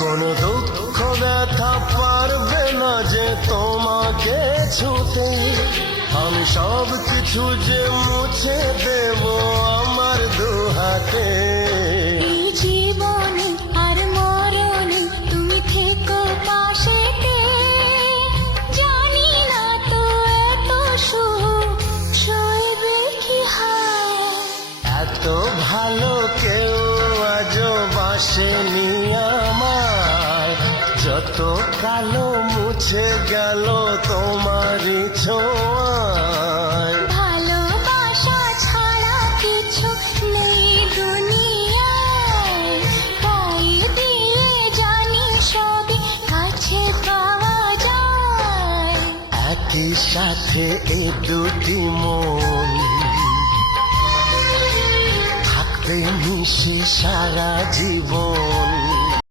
কোনো দুঃখ ব্যথা পারবে না যে তোমাকে ছুতে। আমি সব কিছু যে মুছে দেব আমার দুহাতে। এই জীবনে আর মরণে তুমি থেকো পাশেতে। জানি না তো এত সুখ সইবে কি হায়। এত ভালো কেউ আজও বাসেনি আমার, যত কালো মুছে গেল তোমারই ছোঁয়ায়। ভালোবাসা ছাড়া কিছু নেই দুনিয়ায়। তাই দিয়ে জানি সবই কাছে পাওয়া যায়। একই সাথে এ দুটি মন থাকবে মিশে সারা জীবন।